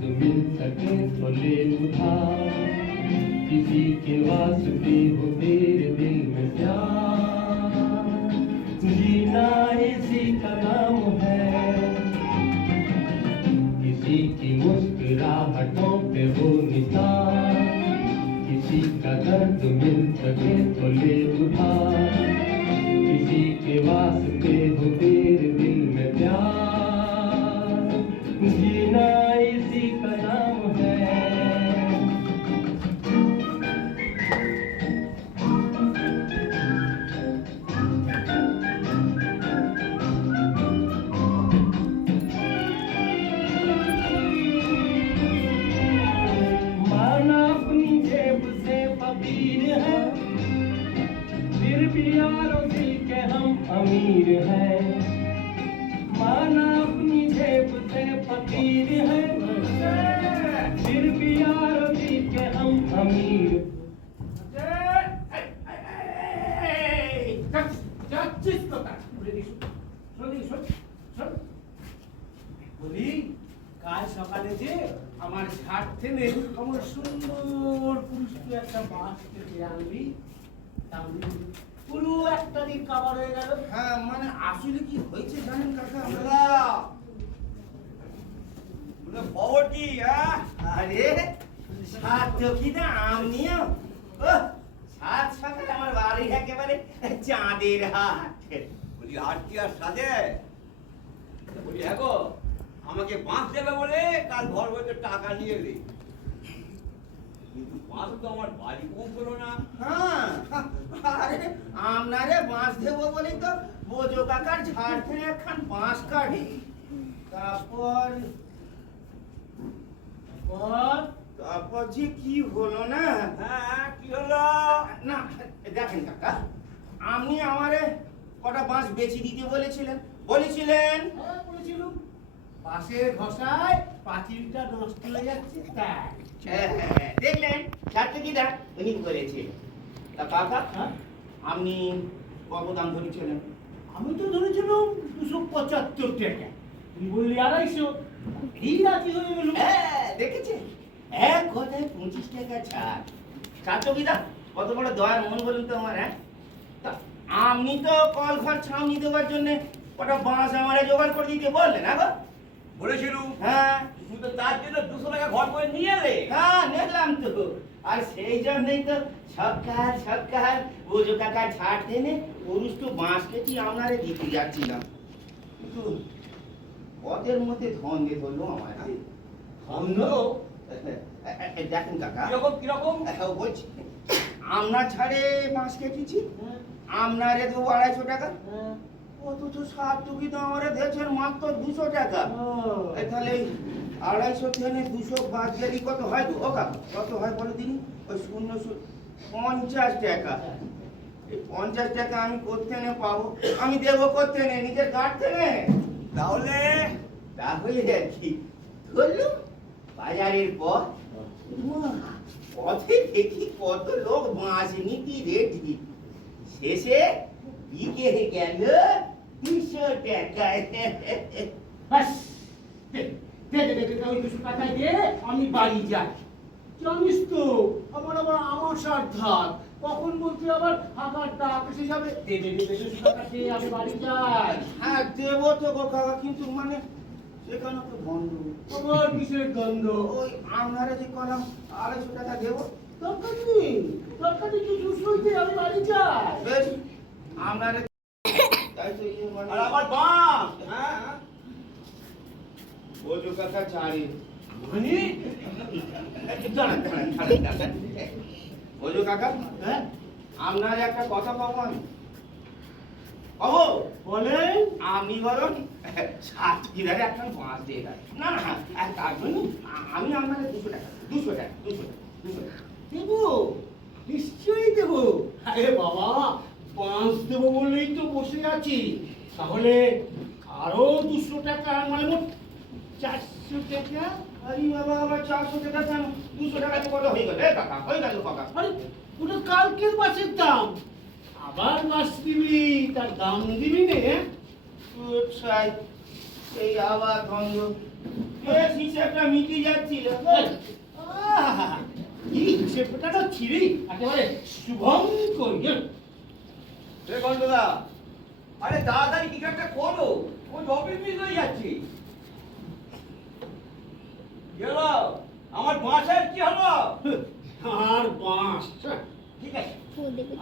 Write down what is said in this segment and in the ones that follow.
दर्द मिल सके तो ले उधार, किसी के वास्ते हो तेरे दिल में प्यार, जीना इसी का नाम है, किसी की मुस्कुराहटों पे हो निसार, किसी का दर्द मिल सके तो ले उधार, किसी के वास्ते हो तेरे दिल में प्यार, जीना इसी का नाम है। माना अपनी जेब से फकीर है, फिर भी यारों दिल के हम अमीर हैं। माना अपनी जेब से फकीर है, फिर भी यारों दिल के हम अमीर। বলি কাল সকালে যে আমার ঝাড় থেকে আমার সুন্দর পুরুষকে একটা মাছ কেটে আনবি, তাহলে পুরো একটা দিন কাবার হয়ে গেল। হ্যাঁ মানে আসলে কি হয়েছে জানেন কাকা, আমরা খবর কি? আরে সাত কি না আম নিয়ে সাত সকালে আমার বাড়ি একেবারে চাঁদের হাট। বলি হাট কি আর সাজে? বলি হ্যাঁ গো, আমাকে বাঁশ দেবে বলে কাল ঘর বইতে টাকা নিয়ে এলি, কিন্তু বাঁশ তো আমার বাড়ি পৌঁছলো না। হ্যাঁ আরে আপনারে বাঁশ দেবো বলেই তো বোঝো কাকার ঝাড় থেকে একখান বাঁশ কাটি, তারপর তারপর যে কি হলো না। হ্যাঁ কি হলো না দেখেন কাকা, আপনি আমারে কটা বাঁশ বেচে দিতে বলেছিলেন। হ্যাঁ বলেছিলাম, পাশের ঘষায় পাঁচিলটা নষ্ট হয়ে যাচ্ছে তাই। দেখলেন ছাড়তে কি দেখ উনি বলেছে। তা কাকা আপনি কত দাম ধরেছিলেন? আমি তো ধরেছিলাম 275 টাকা, তুই বললি 250, এই রাজি হয়ে গেল। হ্যাঁ দেখেছেন, এক কথায় 25 টাকা ছাড়। ছাড় তো কি দা, কত বড় দয়ার মন বলুন তো আমার। হ্যাঁ তা আপনি তো কল ঘর ছাউনি দেওয়ার জন্য কটা বাঁশ আমারে জোগাড় করে দিতে বললেন। হ্যাঁ গো বলেছিলুম। হ্যাঁ তুই তো তার জন্য 200 টাকা ঘর করে নিয়ে এলে। হ্যাঁ নিলাম তো, আর সেই জন্যই তো সরকার বোঝো কাকা ছাড় দেনে পুরুষ তো বাঁশ কেটে আপনারে দিতে যাচ্ছিলাম, কিন্তু পদের মধ্যে ধন দিয়ে ধরলো আমার। দেখেন কাকা কিরকম বলছি, আপনার ছাড়ে বাঁশ কেটেছি, আপনারে দেবো 250 টাকা, অথচ সাতটুকি তো আমার দিয়েছেন মাত্র 200 টাকা। তাহলে 250 থেকে 200 বাদ গেলে কত হয় গো? ও কাকা কত হয় বলে দিন? ওই 50 টাকা। এই 50 টাকা আমি করতে নে পাবো? আমি দেবো করতে নে নিজের গাড় থেকে। তাহলে তাহলে আর কি ধরলো বাজারের পর পথে দেখি কত লোক বাঁশ নিতি রেট দি, শেষে বিকে গেল 200 টাকায়। ব্যাস, দে ওই 200 টাকা দিয়ে আমি বাড়ি যাই। জানিস তো আবার আমার ধার, কখন বলতে আবার হাঁকার ডাক এসে যাবে। দেবে 200 টাকা দিয়ে আমি বাড়ি যাই। হ্যাঁ দেবো তো গো কাকা, কিন্তু মানে সেখানে তো বন্ধ। আবার কিসের গন্ধ? ওই আপনারা যে কলাম 250 টাকা দেবো। দরকার নেই কি 200 দিয়ে আমি বাড়ি যাই। বেশ আপনারা তাই তো ইয়ে মানে। আর আমার বাপ হ্যাঁ বোঝো কাকা ছাড়ে মানে দাঁড়ান বোঝো কাকা। হ্যাঁ আপনার একটা কথা কব আমি। বলেন। আমি বরং 7 কিলারে একটা বাঁশ দিয়ে দেয়। না তার জন্য আমি আপনাকে 200 টাকা দেবো, নিশ্চয়ই দেবো। আরে বাবা, বাঁশ দেবো বলেই তো বসে আছি। তাহলে আরো 200 টাকা, মানে মোট 400 টাকা। আরে বাবা আবার 400 টাকা কেন? 200 টাকা কত হয়ে গেল কাকা? হয়ে গেল কাকা। আরে ওটা কালকের মাছের দাম, আবার মাছ দিবি তার দাম দিবি নে। এই আবার গন্ধ বেশ হিসেবটা মিটে যাচ্ছিল। আহা, কি হিসেবটা তো ছিঁড়ি একেবারে শুভঙ্কর। রে গন্ডদা, আরে তাড়াতাড়ি কিছু একটা করো, ওই অফিস মিস হয়ে যাচ্ছি। কি হলো? আমার বাঁশের কি হলো? আর বাঁশ ঠিক আছে,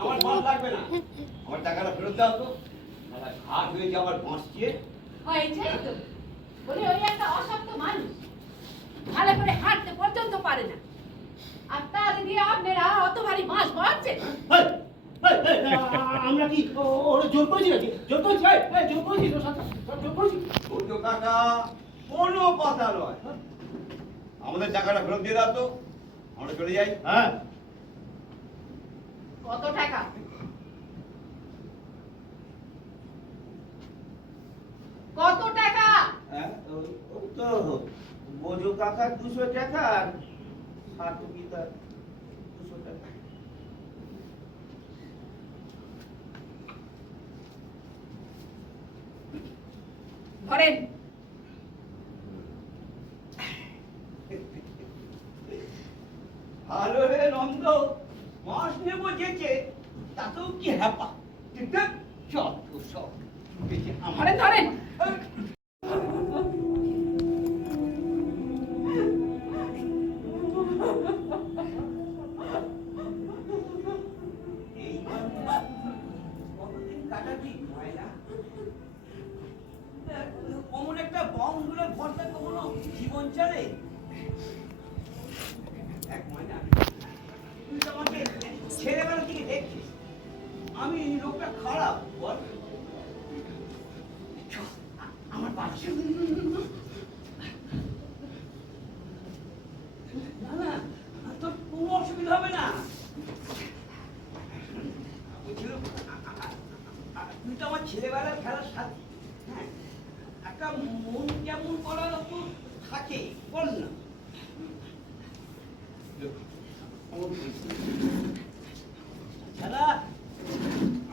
আমার বাঁশ লাগবে না, আমার টাকাটা ফেরত দাও তো। দাদা ঘাট হয়েছে আমার বাঁশ চেয়ে। হয়েছে তো বলে ওই একটা অশক্ত মানুষ ভালো করে হাঁটতে পর্যন্ত পারে না, আর তার দিয়ে আপনারা অত ভারী মাছ বাঁচছেন। আমরা কি ওরা জোর করেছি নাকি? জোর করেছি? জোর করেছি তোর সাথে? জোর করেছি? ছোট কাকা, কোনো কথা নয়, আমাদের টাকাটা ফেরত দিয়ে দাও তো, আমরা চলে যাই। হ্যাঁ, কত টাকা? কত টাকা? হ্যাঁ, ওই তো বোঝো কাকা 200 টাকা আর সার্টিফিকেট 200 টাকা। ধরেন। ভালো রে নন্দ, মাছ নেবো যেচে, তাতেও কি হ্যাপা, ঠিক না? চল সব ধরেন ধরেন। অমন একটা বমগুলো ভরসা কখনো জীবন চলে? এক ময়না, তুই তো আমাকে ছেলেবেলা থেকে দেখছিস, আমি লোকটা খারাপ বল? আমার বাচ্চা না না, তোর কোনো অসুবিধা হবে না। তুই তো আমার ছেলেবেলার খেলার সাথী, হ্যাঁ, একটা মন কেমন করার তো থাকে, বল না? খেলা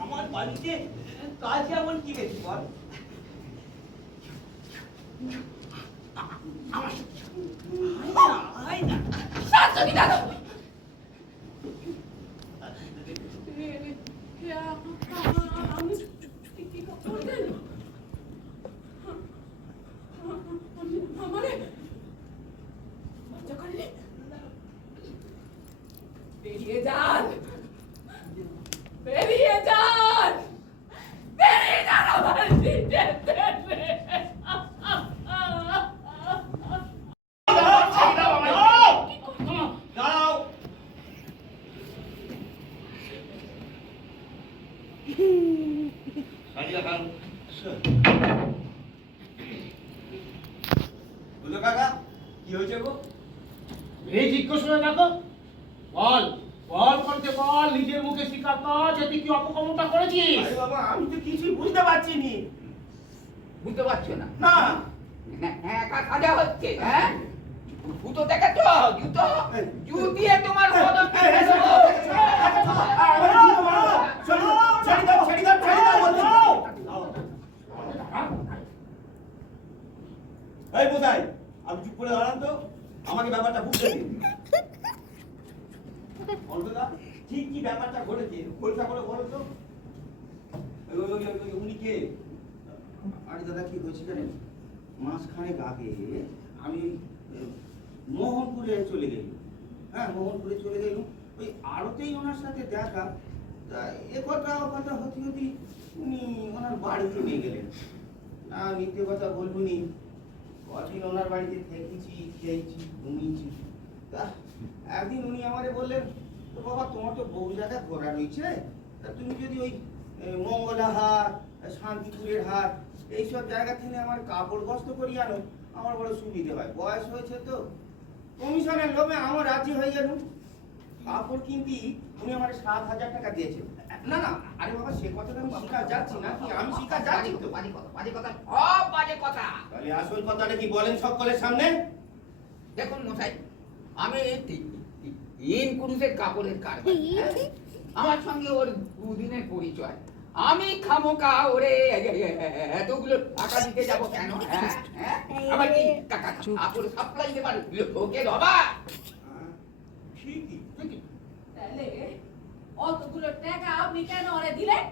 আমার বাড়িতে কাজ এমন কি বেশি বল? আয় না, শাশুড়ি দাদা, বেরিয়ে যান, বেরিয়ে যান, বেরিয়ে যান আমার নিজের দেশে। দাঁড়াও। সাজিয়া খান, বুঝলো কাকা, কি হয়েছে গো? এই জিজ্ঞেস করে দেখো, বল বল করতে বল, নিজের মুখে স্বীকার কর যে তুই কি অপকর্মটা করেছিস। আরে বাবা, আমি তো কিছুই বুঝতে পারছি নি। বুঝতে পারছো না? না, হ্যাঁ, একা সাজা হচ্ছে, হ্যাঁ? জুতো দেখেছো? জুতো? জুতো দিয়ে তোমার বদন কেটে দেবো। এই বোধাই, আমি চুপ করে দাঁড়ান তো, আমাকে ব্যাপারটা বুঝতে দিন। অন্তদা, ঠিক কি ব্যাপারটা ঘটেছে পরীক্ষা করে বলো তো। উনি কে? আরে দাদা, কি হয়েছে জানেন? মাসখানেক আগে আমি মোহনপুরে চলে গেলাম। হ্যাঁ, মোহনপুরে চলে গেলাম, ওই আড়তেই ওনার সাথে দেখা। তা এ কথা ও কথা হতে হতে উনি ওনার বাড়িতে নিয়ে গেলেন। না মিথ্যে কথা বলবো নি, কদিন ওনার বাড়িতে থেকেছি, খেয়েছি, ঘুমিয়েছি। তা একদিন উনি আমারে বললেন, তো বাবা তোমার তো বহু জায়গায় ঘোরা রয়েছে, তা তুমি যদি ওই মঙ্গলা হাট, শান্তিপুরের হাট, এইসব জায়গা থেকে আমার কাপড় বস্ত্র করিয়ে আনো, আমার বড় সুবিধে হয়। বয়স হয়েছে তো, কমিশনের লোভে আমার রাজি হয়ে গেল। কাপড় কিনতে উনি আমার 7,000 টাকা দিয়েছেন। না না, আরে বাবা, সে কথাটা আমি শিকার যাচ্ছি না, কি আমি শিকার যাচ্ছি তো। বাজে কথা, বাজে কথা, সব বাজে কথা। তাহলে আসল কথাটা কি বলেন সকলের সামনে? দেখুন মশাই, আমি তিন পুরুষের কাপড়ের কারবার, হ্যাঁ? আমার সঙ্গে ওর দুদিনের পরিচয়। আমি খামোকা ওরে এতগুলো টাকা দিতে যাব কেন? হ্যাঁ হ্যাঁ আবার কি কাপড় সাপ্লাই দেবার লোকের অভাব? ঠিকই ঠিকই। তাহলে অতগুলো টাকা আপনি কেন ওরে দিলেন?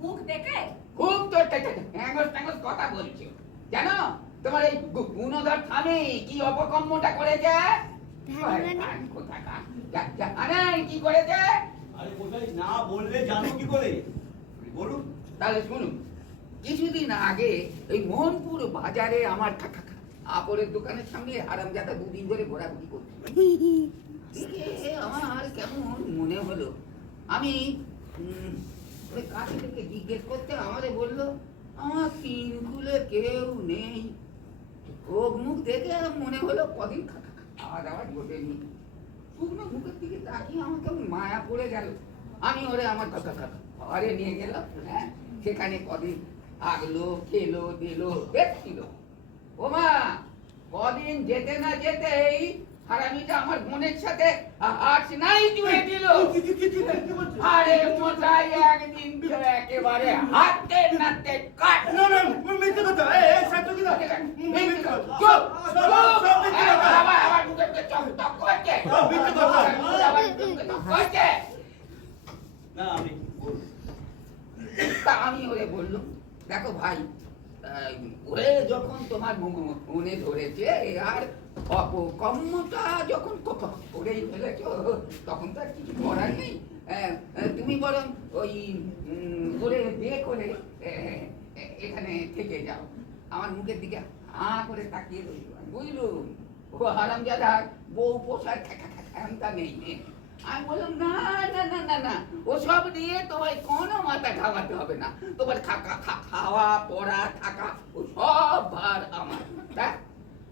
মুখ দেখে? খুব তো ট্যাঙ্গস ট্যাঙ্গস কথা বলছো জানো? তোমার এই গুণধর থামে কি অপকর্মটা করেছে? জানেন কি করেছে? আরে কোথায় না বললে জানো কি করে? বলুন। তাহলে শুনুন, কিছুদিন আগে ওই মোহনপুর বাজারে আমার কাপড়ের দোকানের সামনে হারামজাদা দুদিন ধরে ঘোরাঘুরি করছে। দেখে আমার কেমন মনে হলো, আমি ওই কাছে থেকে জিজ্ঞেস করতে আমারে বললো আমার পিনকুলে কেউ নেই। চোখ মুখ দেখে মনে হলো কদিন খাওয়া দাওয়া ঘটেনি। শুকনো মুখের দিকে তাকিয়ে আমার কেমন মায়া পড়ে গেল। আমি ওরে আমার ঘরে নিয়ে গেলাম। হ্যাঁ, সেখানে কদিন আগলো খেলো দিলো দেখছিল। ও মা, কদিন যেতে না যেতেই হারামিটা আমার বোনের সাথে আজ নাই জুড়ে দিল। আরে মশাই একদিন তো একেবারে হাতে নাতে কাট। না না মিথ্যে কথা। এই সত্য কি না? মিথ্যে কথা। চুপ সব মিথ্যে কথা। আবার মুখে চক করছে। মিথ্যে কথা। আবার মুখে চক করছে। না আমি তা আমি ওরে বললাম, দেখো ভাই, ওরে যখন তোমার মনে ধরেছে আর অপকর্মটা যখন করেই ফেলেছ, তখন তো আর কিছু করার নেই। তুমি বরং ওই ওরে বিয়ে করে এখানে থেকে যাও। আমার মুখের দিকে হাঁ করে তাকিয়ে রইল। বুঝলুম ও হারামজাদার বউ পোষার ক্ষমতা নেই। আমি বললাম না না না না না, ওসব নিয়ে তোমায় কোনো মাথা ঘামাতে হবে না। তোমার খাওয়া পড়া থাকা ও সব ভার আমার।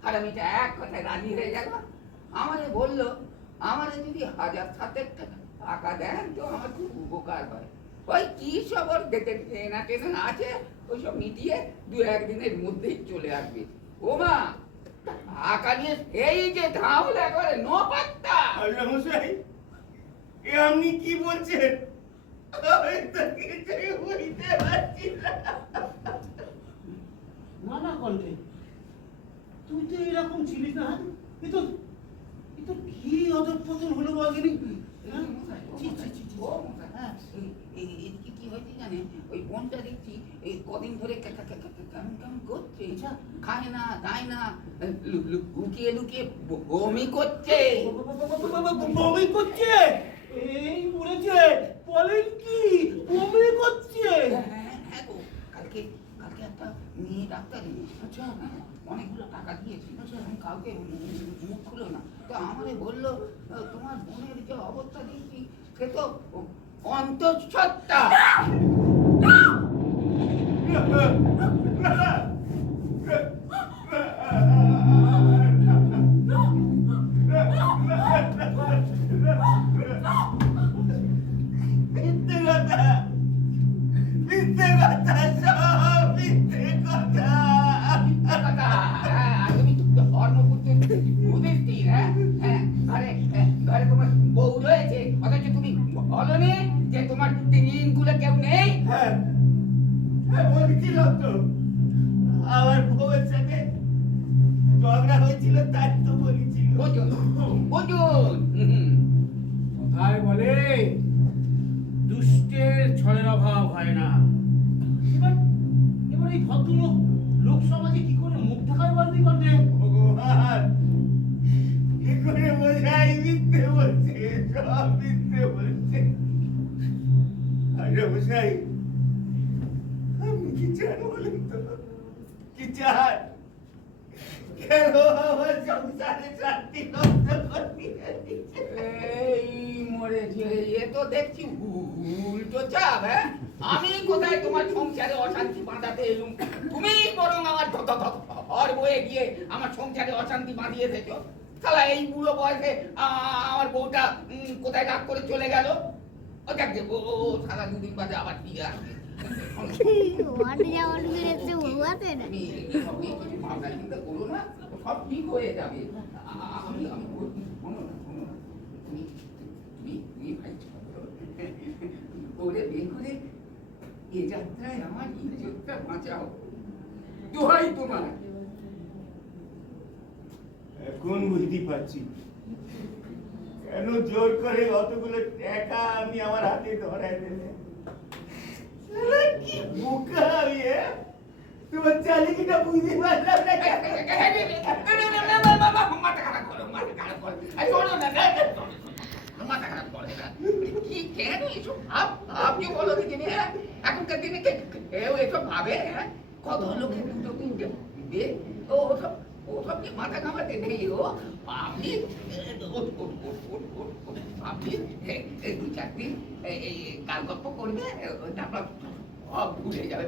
হারামিটা এক কথায় রাজি হয়ে গেল। আমারে বললো আমারে যদি 1000 টাকা দেন তো আমার খুব উপকার হয়। ওই কি সব ওর টেনা আছে, ওইসব মিটিয়ে 2-1 দিনের মধ্যেই চলে আসবে। ও মা, টাকা নিয়ে এই যে ধাউল একবারে নো পাত্তা। আল্লাহ মশাই, এ আপনি কি বলছেন? আমি তো কিছুই বুঝতে পারছি না। না না কণ্ঠে, তুই তো এরকম ছিলিস না। এ তো কি অধঃপতন হলো বলনি? কি হয়েছে জানে, ওই বোনটা দেখছি এই কদিন ধরে কেমন কেমন করছে। খায় না দায় না, লুকিয়ে লুকিয়ে বমি করছে। বমি করছে? এই মরেছে বলেন কি? বমি করছে? হ্যাঁ গো, কালকে একটা মেয়ে ডাক্তার এনেছে। আচ্ছা, অনেকগুলো টাকা দিয়েছি, কাউকে মুখ খুলো না। তো আমারে বললো তোমার বোনের যে অবস্থা দেখছি সে তো অন্তঃসত্ত্বা। মিথ্যে কথা, মিথ্যে কথা, সব মিথ্যে কথা। তুমি ধর্মপুত্র বুঝেছি। ঘরে তোমার বউ রয়েছে, অথচ তুমি বলনি যে তোমার দিনগুলো কেউ নেই। হ্যাঁ হ্যাঁ বলছিলাম তো, আমার বউয়ের সাথে ঝগড়া হয়েছিল, তাই তো বলেছিল। বুঝুন কথায় বলে দুষ্টের ছলের অভাব হয় না। এবার এই ভদ্রলোক লোক সমাজে কি করে মুখ ঢাকায় বলবি করবে? ভগবান, কি করে বোঝাই? মিথ্যে বলছে, সব মিথ্যে বলছে। আরে বোঝাই, আপনি কি চান বলেন তো? কি চান? কেন আমার সংসারে শান্তি নষ্ট করবি? এই মরেছে, এ তো দেখছি উল্টো চাপ। হ্যাঁ, আমি কোথায় তোমার সংসারে অশান্তি বাঁধাতে এলুম? তুমি বরং আমার ঘর বয়ে গিয়ে আমার সংসারে অশান্তি বাঁধিয়ে এসেছো। শালা এই বুড়ো বয়সে আমার বউটা কোথায় রাগ করে চলে গেল। ও দেখ, ও সারা 2 দিন বাদে আবার ফিরে আসবে। তুমি এসব নিয়ে কিছু ভাবনা চিন্তা করো না, সব ঠিক হয়ে যাবে। আমি শোনো না, তুমি ভাই ওরে বিয়ে করে এ যাত্রায় আমার ইজ্জতটা বাঁচাও, দোহাই তোমার। এখন বুঝতে পারছি কেন জোর করে অতগুলো টাকা আপনি আমার হাতে ধরাই দিলেন। শালা কি বোকা আমি, তোমার চালিকিটা বুঝতে পারলাম না। মাথা খারাপ করো, মাথা খারাপ করো। এই শোনো না, মাথা খারাপ করে না। কি কেন এসব আপনি বলো দেখি নি, এখনকার দিনে কেউ এসব ভাবে? কত লোকে দুটো তিনটে দিবে, ওসব নিয়ে মাথা ঘামাতে নেই। আপনি আপনি দু চার দিন কাল গল্প করবে, তারপর সব ভুলে যাবে।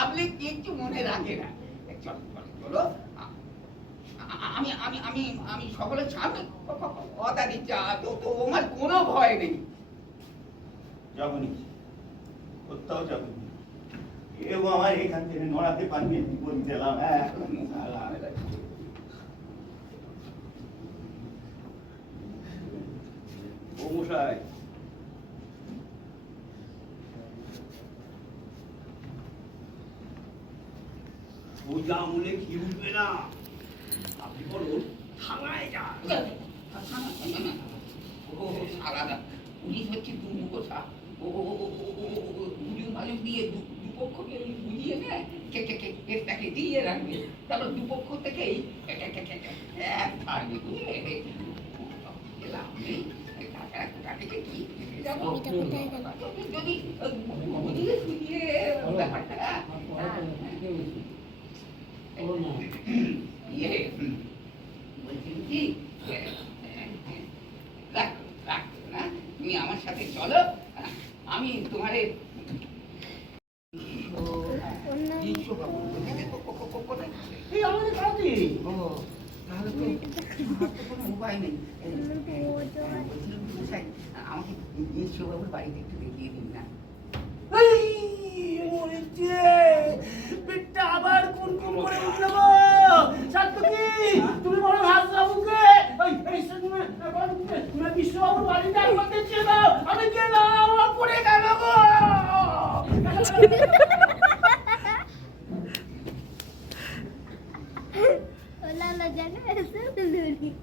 আপনি কিচ্ছু মনে রাখে না। চলো চলো চলো, আমি আমি আমি আমি সকলের সামনে কথা দিচ্ছি, তোমার কোনো ভয় নেই। যাবনি, কোথাও যাবনি, কেউ আমার এখান থেকে নড়াতে পারবে বলে দিলাম। হ্যাঁ ও মশাই, সোজা আমলে কি উঠবে না, আপনি বলুন থানায় যান। পুলিশ হচ্ছে দুর্মুখা, হুজুম আলম দিয়ে দুপক্ষকে বুঝিয়ে নেয়, কেসটাকে দিয়ে রাখবে, তারপর দুপক্ষ থেকেই যদি বুঝিয়ে সুঝিয়ে ব্যাপারটা বলছি কি, তুমি আমার সাথে চলো, আমি তোমারে তাহলে তো কোনো উপায় নেই। আমাকে বিশ্ববাবুর বাড়িতে একটু দেখিয়ে দিন না। পেটটা আবার কুরকুর করে উঠলো গো। সাতকি, তুমি বড় হাসবাবুকে বিশ্ববাবুর বাড়িতে একবার দেখিয়ে দাও। আমি গেলাম, পড়ে গেল গো। লালা জানে এসে লুরি ঠিক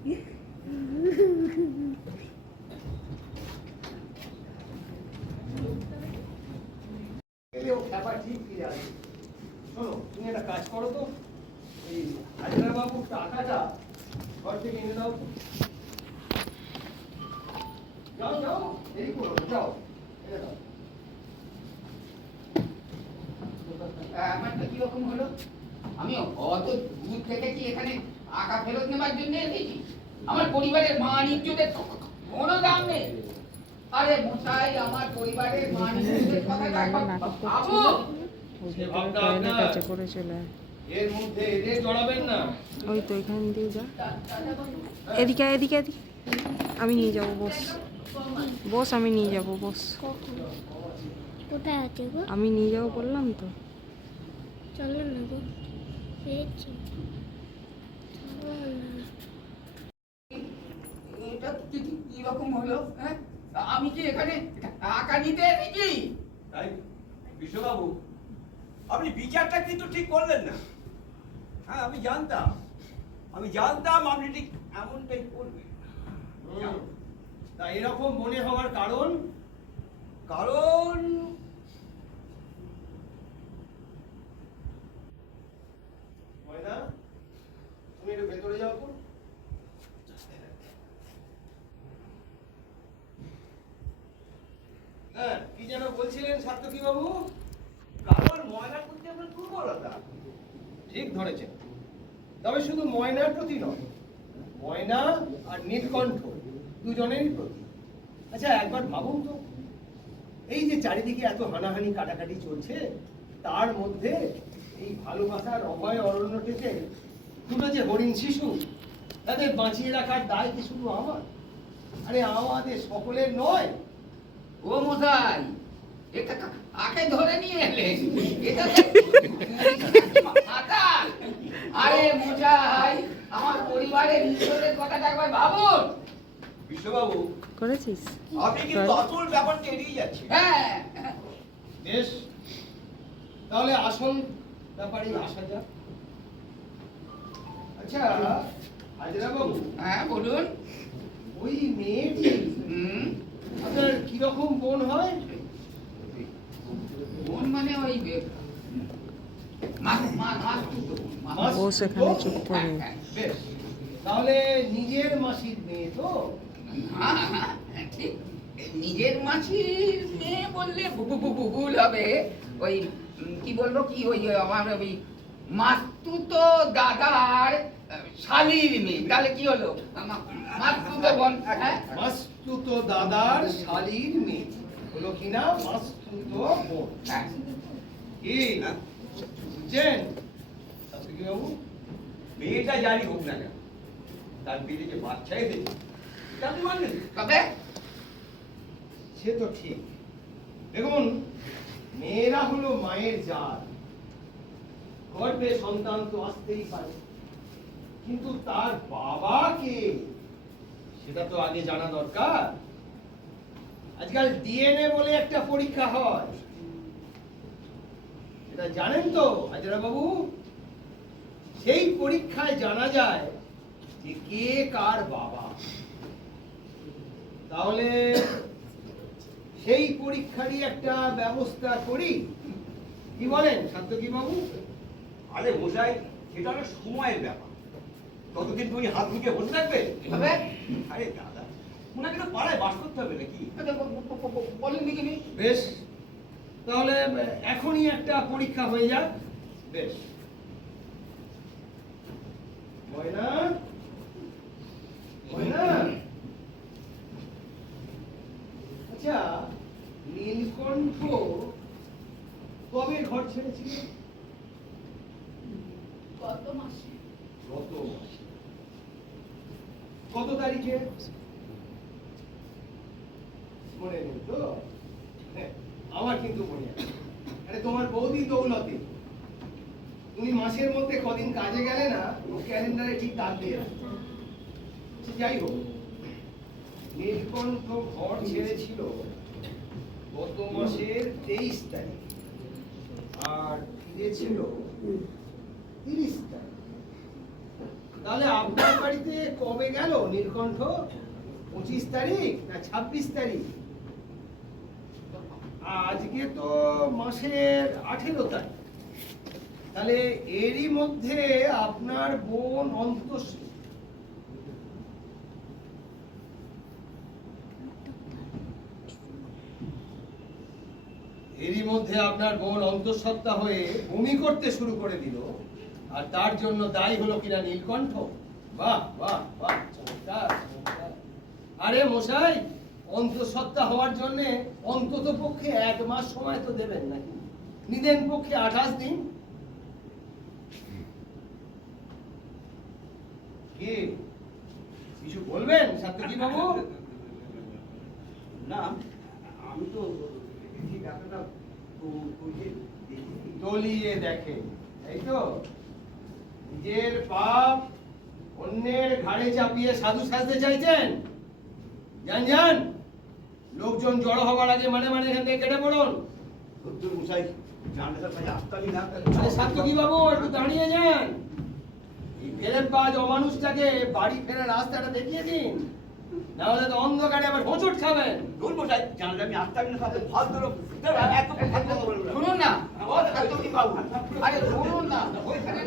ফিরে আসবে। শোনো, তুমি একটা কাজ করো তো, এই হায়দ্রাবাদ বাবুর টাকাটা ঘর থেকে এনে দাও। যাও যাও, দেরি করো না, যাও এনে দাও। আমারটা কিরকম হলো? আমি অত দূর থেকে কি এখানে টাকা ফেরত নেবার জন্য এসেছি? আমার পরিবারের মান ইজ্জতের কোনো দাম নেই। আরে মশাই, আমার পরিবারের মান ইজ্জতের কথা ভাবো। এর মধ্যে এদের জড়াবেন না। ওই তো এখান দিয়ে যা, এদিকে এদিকে এদিকে, আমি নিয়ে যাবো। বস বস, আমি নিয়ে যাবো। বস কখন কোথায় আছে গো? আমি নিয়ে যাবো বললাম তো। চলো না গো, পেয়েছি। চলো না। এটা কিরকম হলো? হ্যাঁ, আমি কি এখানে টাকা নিতে এসেছি? তাই বিশ্ববাবু, আপনি বিচারটা কিন্তু ঠিক করলেন না। হ্যাঁ, আমি জানতাম আপনি ঠিক এমনটাই করবেন। তা এরকম মনে হওয়ার কারণ? কারণ ময়না, তুমি একটু ভেতরে যাও তো। হ্যাঁ, কি যেন বলছিলেন সাত্যকী বাবু? কারণ ময়নার প্রতি আপনার দুর্বলতা। ঠিক ধরেছেন, তবে শুধু ময়নার প্রতি নয়, ময়না আর নীলকণ্ঠ দুজনেরই প্রতি। আচ্ছা, একবার ভাবুন তো, এই যে চারিদিকে এত হানাহানি কাটাকাটি চলছে, তার মধ্যে এই ভালোবাসার অভয় অরণ্য থেকে দুটো যে হরিণ শিশু, তাদের বাঁচিয়ে রাখার দায় কি শুধু আমার? আরে আমাদের সকলের নয়? ও মশাই, এটা কাকে ধরে নিয়ে এলেন? এটা মাতাল। আরে মশাই, আমার পরিবারের ইজ্জতের কথাটা একবার ভাবুন। বিশ্ববাবু, করেছিস? আপনি কিন্তু অতুল ব্যাপারটা এড়িয়ে যাচ্ছেন। হ্যাঁ, বেশ, তাহলে আসল ব্যাপারে আসা যাক। আচ্ছা হাজরা বাবু, হ্যাঁ বলুন। ওই মেয়েটি হুম, আপনার কিরকম বোন হয়? বোন মানে ওই মাসতুতো বোন, ও সেখানে চুপ করে। হ্যাঁ, হ্যাঁ। বেশ, তাহলে নিজের মাসির মেয়ে তো? হ্যাঁ, হ্যাঁ, হ্যাঁ, ঠিক। নিজের মাসির মেয়ে বললে ভুল হবে। ওই কি বলবো, কি ওই আমার ওই মাসতুতো দাদার শালির মেয়ে। তাহলে কি হলো? মাসতুতো বোন। হ্যাঁ, মাসতুতো দাদার শালীর মেয়ে হলো কিনা মাসতুতো বোন। হ্যাঁ। কি বুঝছেন শাস্ত্রী বাবু? মেয়েটা জানি হোক না কেন, তার বিয়ে যে বাচ্চা এসেছে এটা আপনি মানবেন? তবে সে তো ঠিক। দেখুন, মেয়েরা হলো মায়ের জাত, গর্ভে সন্তান তো আসতেই পারে, কিন্তু তার বাবা কে সেটা তো আগে জানা দরকার। আজকাল ডিএনএ বলে একটা পরীক্ষা হয়, এটা জানেন তো হাজরা বাবু? সেই পরীক্ষায় জানা যায় যে কে কার বাবা। তাহলে সেই পরীক্ষারই একটা ব্যবস্থা করি, কি বলেন সাত্যকী বাবু? আরে মশাই, সেটা হলো সময়ের ব্যাপার। ততদিন তুমি হাত মুখে বসে থাকবে? তবে আরে দাদা, ওনাকে তো পাড়ায় বাস করতে হবে নাকি? বলেন দেখিনি। বেশ, তাহলে এখনই একটা পরীক্ষা হয়ে যাক। বেশ, ময়না, ময়না, আচ্ছা নীলকণ্ঠ কবে ঘর ছেড়েছিল? গত মাসে। গত মাসে। কত তারিখে? মনে নেই তো? হ্যাঁ, আমার কিন্তু মনে আছে। আরে তোমার বৌদি দৌলতে তুমি মাসের মধ্যে কদিন কাজে গেলে না, ও ক্যালেন্ডারে ঠিক দাগ দিয়ে রাখো। যাই হোক, নীলকণ্ঠ ঘর ছেড়েছিল গত মাসের 23 তারিখ আর ফিরেছিল 30 তারিখ। তাহলে আপনার বাড়িতে কবে গেল নীলকণ্ঠ? 25 তারিখ না 26 তারিখ? আজকে তো মাসের 18 তারিখ। তাহলে এরই মধ্যে আপনার বোন অন্তঃসত্ত্বা হয়ে বমি করতে শুরু করে দিল, আর তার জন্য দায়ী হলো কিনা নীলকণ্ঠ। বাহ বাহ বাহ, চমৎকার চমৎকার। আরে মশাই, অন্তঃসত্ত্বা হওয়ার জন্য অন্তত পক্ষে 1 মাস সময় তো দেবেন নাকি? নিদেন পক্ষে 28 দিন। কি কিছু বলবেন সাত্যকী বাবু? না, আমি তো এই ব্যাপারটা তলিয়ে দেখে, তাই তো? নিজের পাপ অন্যের ঘাড়ে চাপিয়ে সাধু সাজতে চাইছেন? যান যান, লোকজন জড়ো হবার আগে মানে এখান থেকে কেটে পড়ুন। মশাই, জানলে ভাই আসতামই না। আরে সাত্যকী বাবু, একটু দাঁড়িয়ে যান। এই ফেরেববাজ অমানুষটাকে বাড়ি ফেরার রাস্তাটা দেখিয়ে দিন, না হলে তো অন্ধকারে আবার হোঁচট খাবেন। দূর মশাই, জানলে আমি আসতামই না, সাথে ভাল ধরো। এত কথা বলবো না। শুনুন না, ও থাকতো কি বাবু, আরে শুনুন না, ওইখানে